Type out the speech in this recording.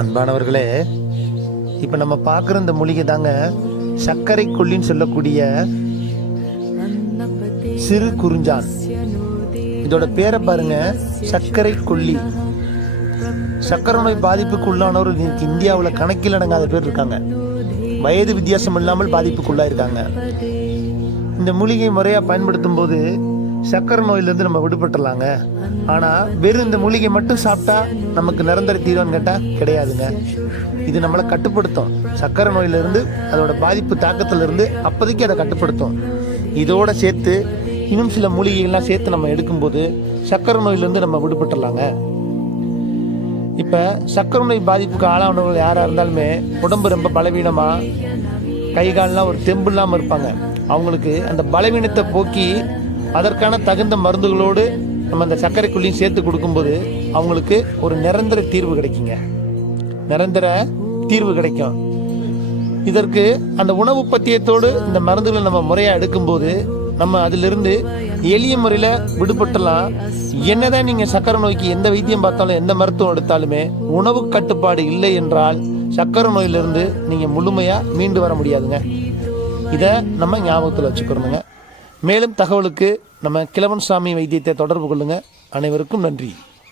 அன்பானவர்களே இப்போ நம்ம பார்க்குற இந்த மூலிகை தாங்க சர்க்கரை கொல்லின்னு சொல்லக்கூடிய சிறு குறிஞ்சான். இதோட பேரை பாருங்க சர்க்கரை கொல்லி. சர்க்கரை நோய் பாதிப்புக்கு உள்ளானவர் இன்னைக்கு இந்தியாவில் கணக்கில் அடங்காத பேர் இருக்காங்க. வயது வித்தியாசம் இல்லாமல் பாதிப்புக்குள்ளாயிருக்காங்க இந்த மூலிகை முறையாக பயன்படுத்தும் போது சர்க்கரை நோயிலேருந்து நம்ம விடுபட்டுலாங்க ஆனால் வெறும் இந்த மூலிகை மட்டும் சாப்பிட்டா நமக்கு நிரந்தர தீர்வான்னு கேட்டால் கிடையாதுங்க. இது நம்மளை கட்டுப்படுத்தும். சர்க்கரை நோயிலிருந்து அதோட பாதிப்பு தாக்கத்திலிருந்து அப்போதைக்கு அதை கட்டுப்படுத்தும். இதோடு சேர்த்து இன்னும் சில மூலிகைகள்லாம் சேர்த்து நம்ம எடுக்கும்போது சர்க்கரை நோயிலிருந்து நம்ம விடுபட்டுலாங்க இப்போ சர்க்கரை நோய் பாதிப்புக்கு ஆளானவர்கள் யாராக இருந்தாலுமே உடம்பு ரொம்ப பலவீனமாக கை கால்லாம் ஒரு தெம்பு இல்லாமல் இருப்பாங்க. அவங்களுக்கு அந்த பலவீனத்தை போக்கி அதற்கான தகுந்த மருந்துகளோடு நம்ம அந்த சர்க்கரைக்குள்ளையும் சேர்த்து கொடுக்கும்போது அவங்களுக்கு ஒரு நிரந்தர தீர்வு கிடைக்குங்க. நிரந்தர தீர்வு கிடைக்கும். இதற்கு அந்த உணவு பத்தியத்தோடு இந்த மருந்துகளை நம்ம முறையாக எடுக்கும்போது நம்ம அதிலிருந்து எளிய முறையில் விடுபட்டலாம். என்னதான் நீங்கள் சக்கரை நோய்க்கு எந்த வைத்தியம் பார்த்தாலும் எந்த மருத்துவம் எடுத்தாலுமே உணவு கட்டுப்பாடு இல்லை என்றால் சக்கரை நோயிலிருந்து நீங்கள் முழுமையாக மீண்டு வர முடியாதுங்க. இதை நம்ம ஞாபகத்தில் வச்சுக்கணுங்க. மேலும் தகவலுக்கு நம்ம கிழவன் சாமி வைத்தியத்தை தொடர்பு கொள்ளுங்கள் அனைவருக்கும் நன்றி.